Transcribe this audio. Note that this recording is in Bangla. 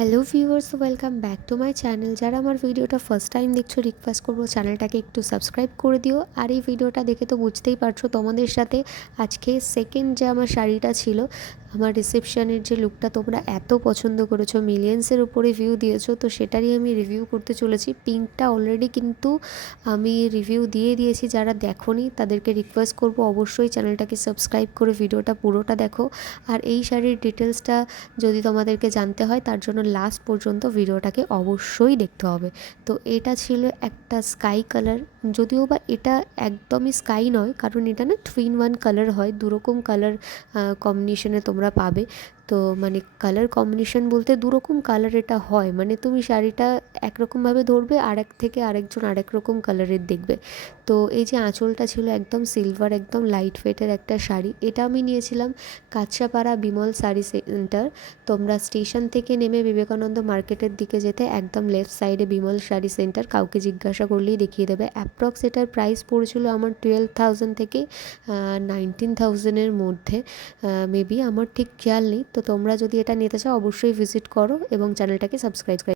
Hello viewers, welcome back to my channel. যারা আমার ভিডিওটা ফার্স্ট টাইম দেখছ রিকোয়েস্ট করব চ্যানেলটাকে একটু সাবস্ক্রাইব করে দিও। আর এই ভিডিওটা দেখে তো বুঝতেই পারছ তোমাদের সাথে আজকে সেকেন্ড যে আমার শাড়িটা ছিল আমার রিসেপশানের যে লুকটা তোমরা এত পছন্দ করেছ মিলিয়ন্সের উপরে ভিউ দিয়েছ, তো সেটারই আমি রিভিউ করতে চলেছি। পিঙ্কটা অলরেডি কিন্তু আমি রিভিউ দিয়ে দিয়েছি, যারা দেখোনি তাদেরকে রিকোয়েস্ট করব, অবশ্যই চ্যানেলটাকে সাবস্ক্রাইব করে ভিডিওটা পুরোটা দেখো। আর এই শাড়ির ডিটেলসটা যদি তোমাদেরকে জানতে হয়, তার জন্য লাস্ট পর্যন্ত ভিডিওটাকে অবশ্যই দেখতে হবে। তো এটা ছিল একটা স্কাই কালার যদিও বা এটা একদমই স্কাই নয়, কারণ এটা না থ্রি ইন ওয়ান কালার হয়, দুরকম কালার কম্বিনেশনে তোমরা পাবে। তো মানে কালার কম্বিনেশন বলতে দুরকম কালার এটা হয়। মানে তুমি শাড়িটা একরকমভাবে ধরবে আর এক থেকে আরেকজন আরেক রকম কালারের দেখবে। তো এই যে আঁচলটা ছিল একদম সিলভার একদম লাইট ওয়েটের একটা শাড়ি, এটা আমি নিয়েছিলাম কাঁচাপাড়া বিমল শাড়ি সেন্টার তোমরা স্টেশন থেকে নেমে বিবেকানন্দ মার্কেটের দিকে যেতে একদম লেফট সাইডে বিমল শাড়ি সেন্টার কাউকে জিজ্ঞাসা করলেই দেখিয়ে দেবে। অ্যাপ্রক্স এটার প্রাইস পড়েছিল আমার টুয়েলভ থাউজেন্ড থেকে নাইনটিন থাউজেন্ডের মধ্যে। মেবি আমার ঠিক খেয়াল নেই। তো তোমরা যদি এটা নিতে চাও অবশ্যই ভিজিট করো এবং চ্যানেলটাকে সাবস্ক্রাইব করে